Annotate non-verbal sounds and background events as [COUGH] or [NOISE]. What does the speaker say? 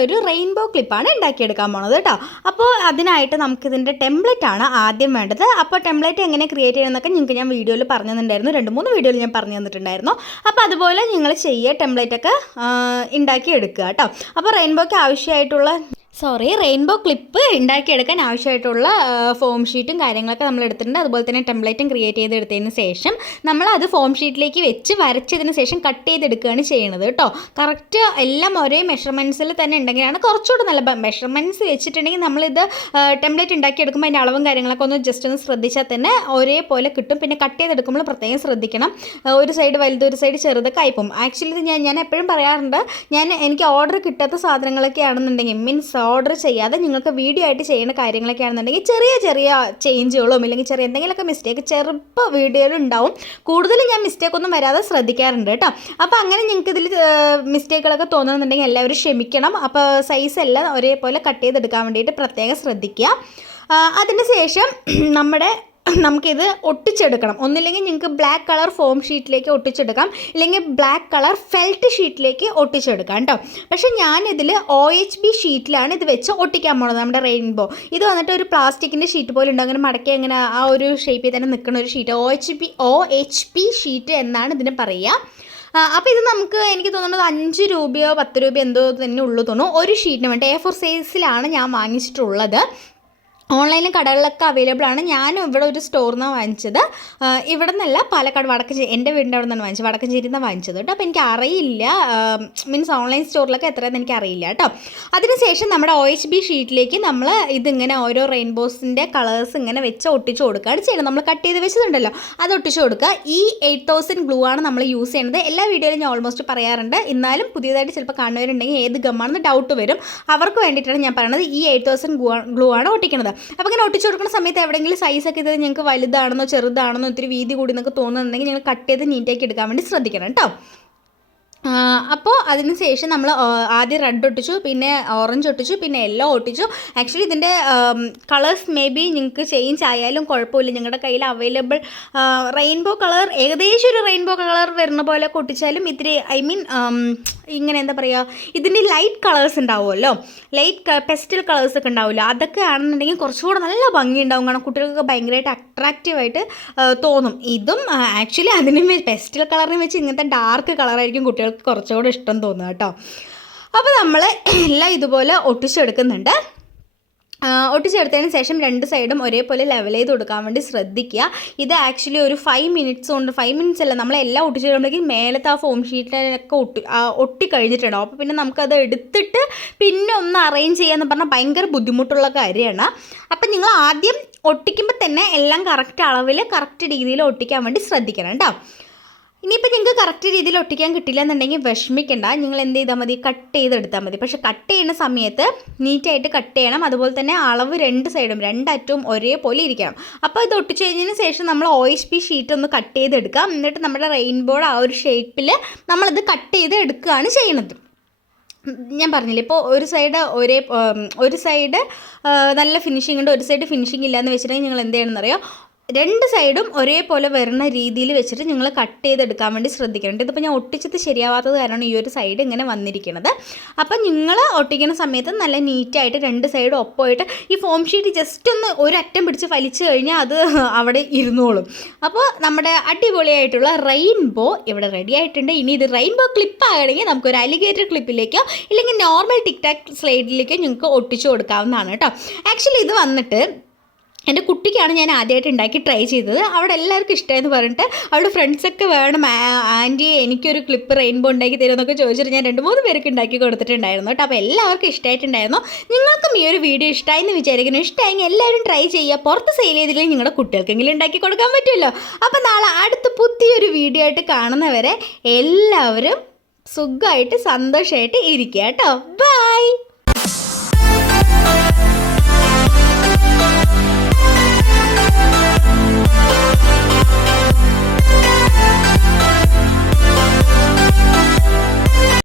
നമ്മളൊരു റെയിൻബോ ക്ലിപ്പാണ് ഉണ്ടാക്കിയെടുക്കാൻ പോണത് കേട്ടോ. അപ്പോൾ അതിനായിട്ട് നമുക്കിതിന്റെ ആണ് ആദ്യം വേണ്ടത്. അപ്പോൾ ടെംപ്ലേറ്റ് എങ്ങനെ ക്രിയേറ്റ് ചെയ്യണമെന്നൊക്കെ നിങ്ങൾക്ക് ഞാൻ വീഡിയോയിൽ പറഞ്ഞു തന്നിട്ടുണ്ടായിരുന്നു. രണ്ട് മൂന്ന് വീഡിയോയിൽ ഞാൻ പറഞ്ഞു തന്നിട്ടുണ്ടായിരുന്നു. അപ്പോൾ അതുപോലെ നിങ്ങൾ ചെയ്യുക ടെംപ്ലേറ്റ് ഒക്കെ ഉണ്ടാക്കി എടുക്കുക കേട്ടോ. അപ്പോൾ റെയിൻബോയ്ക്ക് ആവശ്യമായിട്ടുള്ള സോറി റെയിൻബോ ക്ലിപ്പ് ഉണ്ടാക്കിയെടുക്കാൻ ആവശ്യമായിട്ടുള്ള ഫോം ഷീറ്റും കാര്യങ്ങളൊക്കെ നമ്മൾ എടുത്തിട്ടുണ്ട്. അതുപോലെ തന്നെ ടെംപ്ലേറ്റും ക്രിയേറ്റ് ചെയ്തെടുത്തതിന് ശേഷം നമ്മൾ അത് ഫോം ഷീറ്റിലേക്ക് വെച്ച് വരച്ചതിന് ശേഷം കട്ട് ചെയ്തെടുക്കുകയാണ് ചെയ്യുന്നത് കേട്ടോ. കറക്റ്റ് എല്ലാം ഒരേ മെഷർമെന്റ്സിൽ തന്നെ ഉണ്ടെങ്കിലാണ് കുറച്ചുകൂടെ നല്ല മെഷർമെന്റ്സ് വെച്ചിട്ടുണ്ടെങ്കിൽ നമ്മളിത് ടെംപ്ലേറ്റ് ഉണ്ടാക്കിയെടുക്കുമ്പോൾ അതിന്റെ അളവും കാര്യങ്ങളൊക്കെ ഒന്ന് ജസ്റ്റ് ഒന്ന് ശ്രദ്ധിച്ചാൽ തന്നെ ഒരേപോലെ കിട്ടും. പിന്നെ കട്ട് ചെയ്തെടുക്കുമ്പോൾ പ്രത്യേകം ശ്രദ്ധിക്കണം. ഒരു സൈഡ് വലുത് ഒരു സൈഡ് ചെറുതൊക്കെ ആയിപ്പോവും ആക്ച്വലി ഇത് ഞാൻ ഞാൻ എപ്പോഴും പറയാറുണ്ട് ഞാൻ എനിക്ക് ഓർഡർ കിട്ടാത്ത സാധനങ്ങളൊക്കെ ആണെന്നുണ്ടെങ്കിൽ മീൻസ് ഓർഡർ ചെയ്യാതെ നിങ്ങൾക്ക് വീഡിയോ ആയിട്ട് ചെയ്യുന്ന കാര്യങ്ങളൊക്കെ ആണെന്നുണ്ടെങ്കിൽ ചെറിയ ചെറിയ ചേഞ്ചുകളും ഇല്ലെങ്കിൽ ചെറിയ എന്തെങ്കിലുമൊക്കെ മിസ്റ്റേക്ക് ചെറുപ്പ വീഡിയോയിൽ ഉണ്ടാവും. കൂടുതലും ഞാൻ മിസ്റ്റേക്ക് ഒന്നും വരാതെ ശ്രദ്ധിക്കാറുണ്ട് കേട്ടോ. അപ്പോൾ അങ്ങനെ നിങ്ങൾക്ക് ഇതിൽ മിസ്റ്റേക്കുകളൊക്കെ തോന്നുന്നുണ്ടെങ്കിൽ എല്ലാവരും ക്ഷമിക്കണം. അപ്പോൾ സൈസ് എല്ലാം ഒരേപോലെ കട്ട് ചെയ്തെടുക്കാൻ വേണ്ടിയിട്ട് പ്രത്യേകം ശ്രദ്ധിക്കുക. അതിന് ശേഷം [CLEARS THROAT] നമ്മുടെ നമുക്കിത് ഒട്ടിച്ചെടുക്കണം. ഒന്നില്ലെങ്കിൽ നിങ്ങൾക്ക് ബ്ലാക്ക് കളർ ഫോം ഷീറ്റിലേക്ക് ഒട്ടിച്ചെടുക്കാം. ഇല്ലെങ്കിൽ ബ്ലാക്ക് കളർ ഫെൽറ്റ് ഷീറ്റിലേക്ക് ഒട്ടിച്ചെടുക്കാം കേട്ടോ. പക്ഷേ ഞാനിതിൽ ഒ എച്ച് ബി ഷീറ്റിലാണ് ഇത് വെച്ച് ഒട്ടിക്കാൻ പോണത് നമ്മുടെ റെയിൻബോ ഇത് വന്നിട്ട് ഒരു പ്ലാസ്റ്റിക്കിന്റെ ഷീറ്റ് പോലെ ഉണ്ട്. അങ്ങനെ മടക്കി അങ്ങനെ ആ ഒരു ഷേപ്പിൽ തന്നെ നിൽക്കുന്ന ഒരു sheet O H B O H P sheet എന്നാണ് ഇതിന് പറയുക. അപ്പോൾ ഇത് നമുക്ക് എനിക്ക് തോന്നുന്നത് അഞ്ച് രൂപയോ പത്ത് രൂപയോ എന്തോ തന്നെ ഉള്ളൂ തോന്നുന്നു. ഒരു ഷീറ്റിന് വേണ്ടി എ ഫോർ സൈസിലാണ് ഞാൻ വാങ്ങിച്ചിട്ടുള്ളത്. ഓൺലൈനിൽ കടകളിലൊക്കെ അവൈലബിൾ ആണ്. ഞാനും ഇവിടെ ഒരു സ്റ്റോറിൽ നിന്നാണ് വാങ്ങിച്ചത്. ഇവിടെ നിന്നല്ല പാലക്കാട് വടക്കഞ്ചേരി എന്റെ വീടിന്റെ അവിടെ നിന്നാണ് വാങ്ങിച്ചത്. വടക്കഞ്ചേരിയിൽ നിന്നാണ് വാങ്ങിച്ചത് കേട്ടോ. അപ്പോൾ എനിക്ക് അറിയില്ല. മീൻസ് ഓൺലൈൻ സ്റ്റോറിലൊക്കെ എത്രയെന്ന് എനിക്ക് അറിയില്ല കേട്ടോ. അതിനുശേഷം നമ്മുടെ ഒ എച്ച് ബി ഷീറ്റിലേക്ക് നമ്മൾ ഇതിങ്ങനെ ഓരോ റെയിൻബോസിന്റെ കളേഴ്സ് ഇങ്ങനെ വെച്ച് ഒട്ടിച്ചു കൊടുക്കുകയാണ് ചെയ്യുന്നത്. നമ്മൾ കട്ട് ചെയ്ത് വെച്ചിട്ടുണ്ടല്ലോ അത് ഒട്ടിച്ചു കൊടുക്കുക. ഈ എയ്റ്റ് തൗസൻഡ് ഗ്ലൂ ആണ് നമ്മൾ യൂസ് ചെയ്യുന്നത്. എല്ലാ വീഡിയോയിലും ഞാൻ ഓൾമോസ്റ്റ് പറയാറുണ്ട്. എന്നാലും പുതിയതായിട്ട് ചിലപ്പോൾ കാണുന്നവരുണ്ടെങ്കിൽ ഏത് ഗമ്മാണെന്ന് ഡൗട്ട് വരും. അവർക്ക് വേണ്ടിയിട്ടാണ് ഞാൻ പറയുന്നത്. ഈ എയ്റ്റ് തൗസൻഡ് ഗ്ലൂ ആണ് ഒട്ടിക്കുന്നത്. അപ്പോൾ ഇങ്ങനെ ഒട്ടിച്ചു കൊടുക്കുന്ന സമയത്ത് എവിടെയെങ്കിലും സൈസൊക്കെ ഇത് ഞങ്ങൾക്ക് വലുതാണെന്നോ ചെറുതാണെന്നോ ഒത്തിരി വീതി കൂടി എന്നൊക്കെ തോന്നുന്നുണ്ടെങ്കിൽ ഞങ്ങൾ കട്ട് ചെയ്ത് നീറ്റാക്കി എടുക്കാൻ വേണ്ടി ശ്രദ്ധിക്കണം കേട്ടോ. അപ്പോൾ അതിന് ശേഷം നമ്മൾ ആദ്യം റെഡ് ഒട്ടിച്ചു പിന്നെ ഓറഞ്ച് ഒട്ടിച്ചു പിന്നെ യെല്ലോ ഒട്ടിച്ചു. ആക്ച്വലി ഇതിന്റെ കളേഴ്സ് മേ ബി നിങ്ങൾക്ക് ചേഞ്ച് ആയാലും കുഴപ്പമില്ല. നിങ്ങളുടെ കയ്യിൽ അവൈലബിൾ റെയിൻബോ കളർ ഏകദേശം ഒരു റെയിൻബോ കളർ വരുന്ന പോലെ ഒട്ടിച്ചാലും ഇത്തിരി ഐ മീൻ ഇങ്ങനെ എന്താ പറയുക ഇതിന്റെ ലൈറ്റ് കളേഴ്സ് ഉണ്ടാവുമല്ലോ. ലൈറ്റ് പെസ്റ്റൽ കളേഴ്സ് ഒക്കെ ഉണ്ടാവുമല്ലോ. അതൊക്കെ ആണെന്നുണ്ടെങ്കിൽ കുറച്ചുകൂടെ നല്ല ഭംഗി ഉണ്ടാവും. കാരണം കുട്ടികൾക്ക് ഭയങ്കരമായിട്ട് അട്രാക്റ്റീവായിട്ട് തോന്നും. ഇതും ആക്ച്വലി അതിനും പെസ്റ്റൽ കളറിന് വെച്ച് ഇങ്ങനത്തെ ഡാർക്ക് കളറായിരിക്കും കുട്ടികൾക്ക് കുറച്ചുകൂടെ ഇഷ്ടം തോന്നുക കേട്ടോ. അപ്പോൾ നമ്മൾ എല്ലാം ഇതുപോലെ ഒട്ടിച്ചെടുക്കുന്നുണ്ട്. ഒട്ടിച്ചെടുത്തതിന് ശേഷം രണ്ട് സൈഡും ഒരേപോലെ ലെവൽ ചെയ്ത് കൊടുക്കാൻ വേണ്ടി ശ്രദ്ധിക്കുക. ഇത് ആക്ച്വലി ഒരു ഫൈവ് മിനിറ്റ്സ് കൊണ്ട് ഫൈവ് മിനിറ്റ്സ് അല്ല നമ്മളെല്ലാം ഒട്ടിച്ചിടുമ്പോഴേക്കും മേലത്തെ ആ ഫോം ഷീറ്റിലൊക്കെ ഒട്ടി ഒട്ടിക്കഴിഞ്ഞിട്ടുണ്ടോ അപ്പോൾ പിന്നെ നമുക്കത് എടുത്തിട്ട് പിന്നെ ഒന്ന് അറേഞ്ച് ചെയ്യാന്ന് പറഞ്ഞാൽ ഭയങ്കര ബുദ്ധിമുട്ടുള്ള കാര്യമാണ്. അപ്പം നിങ്ങൾ ആദ്യം ഒട്ടിക്കുമ്പോൾ തന്നെ എല്ലാം കറക്റ്റ് അളവിൽ കറക്റ്റ് രീതിയിൽ ഒട്ടിക്കാൻ വേണ്ടി ശ്രദ്ധിക്കണം കേട്ടോ. ഇനിയിപ്പോൾ നിങ്ങൾക്ക് കറക്റ്റ് രീതിയിൽ ഒട്ടിക്കാൻ കിട്ടില്ല എന്നുണ്ടെങ്കിൽ വിഷമിക്കണ്ട. നിങ്ങൾ എന്ത് ചെയ്താൽ മതി? കട്ട് ചെയ്തെടുത്താൽ മതി. പക്ഷെ കട്ട് ചെയ്യുന്ന സമയത്ത് നീറ്റായിട്ട് കട്ട് ചെയ്യണം. അതുപോലെ തന്നെ അളവ് രണ്ട് സൈഡും രണ്ടറ്റവും ഒരേപോലെ ഇരിക്കണം. അപ്പോൾ ഇത് ഒട്ടിച്ചു കഴിഞ്ഞതിന് ശേഷം നമ്മൾ ഒ പി ഷീറ്റ് ഒന്ന് കട്ട് ചെയ്തെടുക്കാം. എന്നിട്ട് നമ്മുടെ റെയിൻബോയുടെ ആ ഒരു ഷേപ്പിൽ നമ്മളത് കട്ട് ചെയ്ത് എടുക്കുകയാണ് ചെയ്യുന്നത്. ഞാൻ പറഞ്ഞില്ലേ ഇപ്പോൾ ഒരു സൈഡ് ഒരേ ഒരു സൈഡ് നല്ല ഫിനിഷിംഗ് ഉണ്ട്. ഒരു സൈഡ് ഫിനിഷിംഗ് ഇല്ല എന്ന് വെച്ചിട്ടുണ്ടെങ്കിൽ നിങ്ങൾ എന്ത് ചെയ്യണമെന്നറിയോ? രണ്ട് സൈഡും ഒരേപോലെ വരുന്ന രീതിയിൽ വെച്ചിട്ട് നിങ്ങൾ കട്ട് ചെയ്തെടുക്കാൻ വേണ്ടി ശ്രദ്ധിക്കണം. ഇതിപ്പോൾ ഞാൻ ഒട്ടിച്ചത് ശരിയാവാത്തത് കാരണം ഈ ഒരു സൈഡ് ഇങ്ങനെ വന്നിരിക്കുന്നത് അപ്പം നിങ്ങൾ ഒട്ടിക്കുന്ന സമയത്ത് നല്ല നീറ്റായിട്ട് രണ്ട് സൈഡും ഒപ്പമായിട്ട് ഈ ഫോം ഷീറ്റ് ജസ്റ്റ് ഒന്ന് ഒരു അറ്റം പിടിച്ച് വലിച്ചു കഴിഞ്ഞാൽ അത് അവിടെ ഇരുന്നോളും. അപ്പോൾ നമ്മുടെ അടിപൊളിയായിട്ടുള്ള റെയിൻബോ ഇവിടെ റെഡി ആയിട്ടുണ്ട്. ഇനി ഇത് റെയിൻബോ ക്ലിപ്പ് ആകണമെങ്കിൽ നമുക്കൊരു അലിഗേറ്റർ ക്ലിപ്പിലേക്കോ ഇല്ലെങ്കിൽ നോർമൽ ടിക് ടാക് സ്ലൈഡിലേക്കോ നിങ്ങൾക്ക് ഒട്ടിച്ചു കൊടുക്കാവുന്നതാണ് കേട്ടോ. ആക്ച്വലി ഇത് വന്നിട്ട് എന്റെ കുട്ടിക്കാണ് ഞാൻ ആദ്യമായിട്ട് ഉണ്ടാക്കി ട്രൈ ചെയ്തത്. അവിടെ എല്ലാവർക്കും ഇഷ്ടമായെന്ന് പറഞ്ഞിട്ട് അവളുടെ ഫ്രണ്ട്സൊക്കെ വേണം ആന്റി എനിക്കൊരു ക്ലിപ്പ് റെയിൻബോ ഉണ്ടാക്കി തരുമെന്നൊക്കെ ചോദിച്ചിട്ട് ഞാൻ രണ്ട് മൂന്ന് പേർക്ക് ഉണ്ടാക്കി കൊടുത്തിട്ടുണ്ടായിരുന്നു കേട്ടോ. അപ്പോൾ എല്ലാവർക്കും ഇഷ്ടമായിട്ടുണ്ടായിരുന്നു നിങ്ങൾക്കും ഈ ഒരു വീഡിയോ ഇഷ്ടമായി എന്ന് വിചാരിക്കുന്നു. ഇഷ്ടമായെങ്കിൽ എല്ലാവരും ട്രൈ ചെയ്യുക. പുറത്ത് സെയിൽ ചെയ്തില്ലെങ്കിൽ നിങ്ങളുടെ കുട്ടികൾക്കെങ്കിലും ഉണ്ടാക്കി കൊടുക്കാൻ പറ്റുമല്ലോ. അപ്പോൾ നാളെ അടുത്ത പുതിയൊരു വീഡിയോ ആയിട്ട് കാണുന്നവരെ എല്ലാവരും സുഖമായിട്ട് സന്തോഷമായിട്ട് ഇരിക്കുക കേട്ടോ. ബൈ